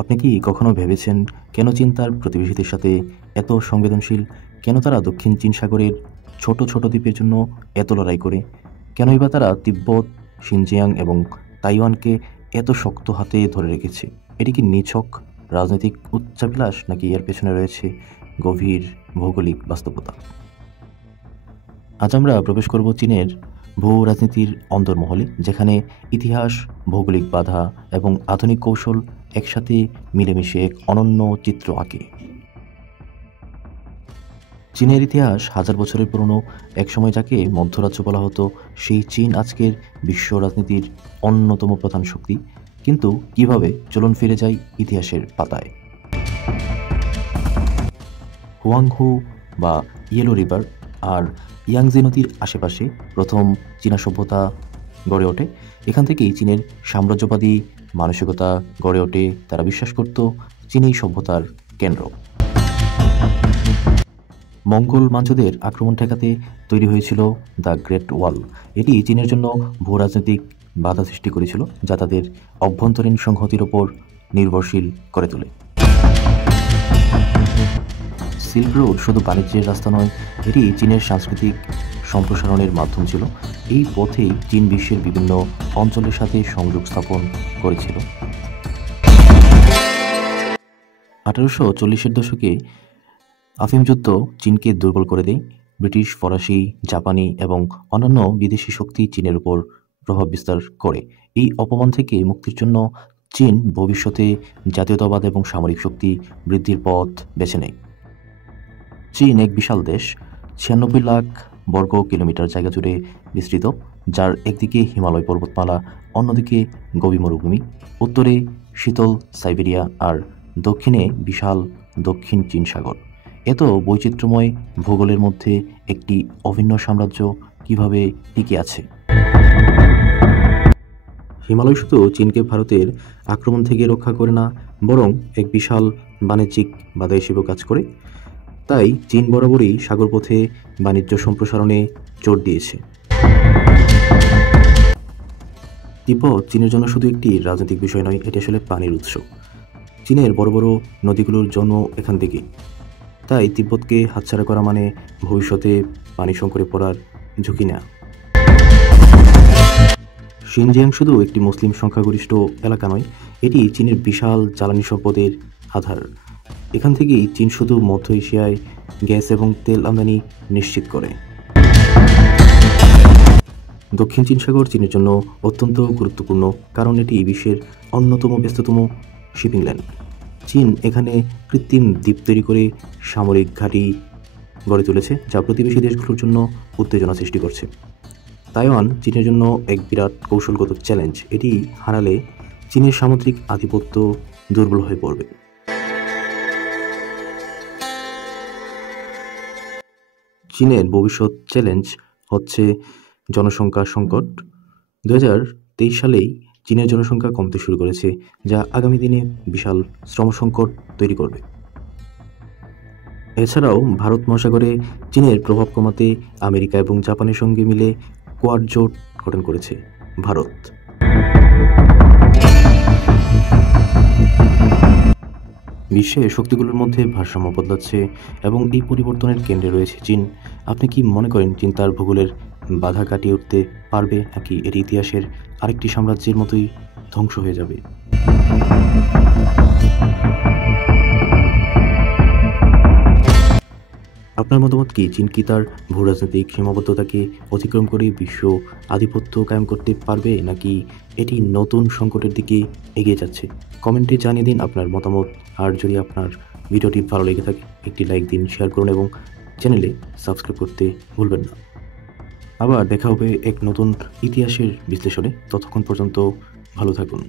আপনি কি কখনো ভেবেছেন কেন চীন তার প্রতিবেশীদের সাথে এত সংবেদনশীল? কেন তারা দক্ষিণ চীন সাগরের ছোট ছোট দ্বীপের জন্য এত লড়াই করে? কেনই বা তারা তিব্বত, শিনজিয়াং এবং তাইওয়ানকে এত শক্ত হাতে ধরে রেখেছে? এটি কি নিছক রাজনৈতিক উচ্চাভিলাষ, নাকি এর পেছনে রয়েছে গভীর ভৌগোলিক বাস্তবতা? আজ আমরা প্রবেশ করব চীনের ভূ রাজনীতির অন্তর্মহলে, যেখানে ইতিহাস, ভৌগোলিক বাধা এবং আধুনিক কৌশল একসাথে মিলেমিশে এক অনন্য চিত্র আঁকে। চীনের ইতিহাস হাজার বছরের পুরনো। একসময় যাকে মধ্যরাজ্য বলা হতো, সেই চীন আজকের বিশ্ব রাজনীতির অন্যতম প্রধান শক্তি। কিন্তু কিভাবে? চলুন ফিরে যাই ইতিহাসের পাতায়। হুয়াংহু বা ইয়েলো রিভার আর ইয়াংজি নদীর আশেপাশে প্রথম চীনা সভ্যতা গড়ে ওঠে। এখান থেকেই চীনের সাম্রাজ্যবাদী মানসিকতা গড়ে ওঠে। তারা বিশ্বাস করত চীনই সভ্যতার কেন্দ্র। মঙ্গল মাঞ্চুদের আক্রমণ ঠেকাতে তৈরি হয়েছিল দ্য গ্রেট ওয়াল। এটি চীনের জন্য ভূ রাজনৈতিক বাধা সৃষ্টি করেছিল, যা তাদের অভ্যন্তরীণ সংহতির ওপর নির্ভরশীল করে তোলে। সিল্ক রোড শুধু বাণিজ্যের রাস্তা নয়, এটি চীনের সাংস্কৃতিক সম্প্রসারণের মাধ্যম ছিল। এই পথেই চীন বিশ্বের বিভিন্ন অঞ্চলের সাথে সংযোগ স্থাপন করেছিল। 1840-এর দশকে আফিম যুদ্ধ চীনকে দুর্বল করে দেয়। ব্রিটিশ, ফরাসি, জাপানি এবং অন্যান্য বিদেশি শক্তি চীনের উপর প্রভাব বিস্তার করে। এই অপমান থেকে মুক্তির জন্য চীন ভবিষ্যতে জাতীয়তাবাদ এবং সামরিক শক্তি বৃদ্ধির পথ বেছে নেয়। চীন এক বিশাল দেশ, 96 লাখ বর্গ কিলোমিটার জায়গা জুড়ে বিস্তৃত, যার একদিকে হিমালয় পর্বতমালা, অন্যদিকে গভীর মরুভূমি, উত্তরে শীতল সাইবেরিয়া আর দক্ষিণে বিশাল দক্ষিণ চীন সাগর। এত বৈচিত্র্যময় ভূগোলের মধ্যে একটি অভিন্ন সাম্রাজ্য কিভাবে টিকে আছে? হিমালয় শুধু চীনকে ভারতের আক্রমণ থেকে রক্ষা করে না, বরং এক বিশাল বাণিজ্যিক বাধা হিসেবেও কাজ করে। তাই চীন বরাবরই সাগরপথে বাণিজ্য সম্প্রসারণে জোর দিয়েছে। তিব্বত চীনের জন্য শুধু একটি রাজনৈতিক বিষয় নয়, এটি আসলে পানির উৎস। চীনের বড় বড় নদীগুলোর জন্ম এখান থেকে। তাই তিব্বতকে হাতছাড়া করা মানে ভবিষ্যতে পানি সংকটে পড়ার ঝুঁকি নেওয়া। শিনজিয়াং শুধু একটি মুসলিম সংখ্যাগরিষ্ঠ এলাকা নয়, এটি চীনের বিশাল জ্বালানি সম্পদের আধার। এখান থেকেই চীন শুধু মধ্য এশিয়ায় গ্যাস এবং তেল আমদানি নিশ্চিত করে। দক্ষিণ চীন সাগর চীনের জন্য অত্যন্ত গুরুত্বপূর্ণ, কারণ এটি বিশ্বের অন্যতম ব্যস্ততম শিপিং লাইন। চীন এখানে কৃত্রিম দ্বীপ তৈরি করে সামরিক ঘাঁটি গড়ে তুলেছে, যা প্রতিবেশী দেশগুলোর জন্য উত্তেজনা সৃষ্টি করছে। তাইওয়ান চীনের জন্য এক বিরাট কৌশলগত চ্যালেঞ্জ। এটি হারালে চীনের সামুদ্রিক আধিপত্য দুর্বল হয়ে পড়বে। চীনের ভবিষ্যৎ চ্যালেঞ্জ হচ্ছে জনসংখ্যা সংকট। 2023 সালেই চীনের জনসংখ্যা কমতে শুরু করেছে, যা আগামী দিনে বিশাল শ্রম সংকট তৈরি করবে। এছাড়াও ভারত মহাসাগরে চীনের প্রভাব কমাতে আমেরিকা এবং জাপানের সঙ্গে মিলে কোয়াড জোট গঠন করেছে ভারত। বিশ্বের শক্তিগুলোর মধ্যে ভারসাম্য বদলাচ্ছে এবং এই পরিবর্তনের কেন্দ্রে রয়েছে চীন। আপনি কি মনে করেন চীন তার ভূগোলের বাধা কাটিয়ে উঠতে পারবে, নাকি এর ইতিহাসের আরেকটি সাম্রাজ্যের মতোই ধ্বংস হয়ে যাবে? আপনার মতামত কি? চীন কি তার ভূরাজনৈতিক সীমাবদ্ধতাকে অতিক্রম করে বিশ্ব আধিপত্য কায়েম করতে পারবে, নাকি এটি নতুন সংকটের দিকে এগিয়ে যাচ্ছে? কমেন্টে জানিয়ে দিন আপনার মতামত। আর যদি আপনার ভিডিওটি ভালো লেগে থাকে, একটি লাইক দিন, শেয়ার করুন এবং চ্যানেলে সাবস্ক্রাইব করতে ভুলবেন না। আবার দেখা হবে এক নতুন ইতিহাসের বিশ্লেষণে। ততক্ষণ পর্যন্ত ভালো থাকুন।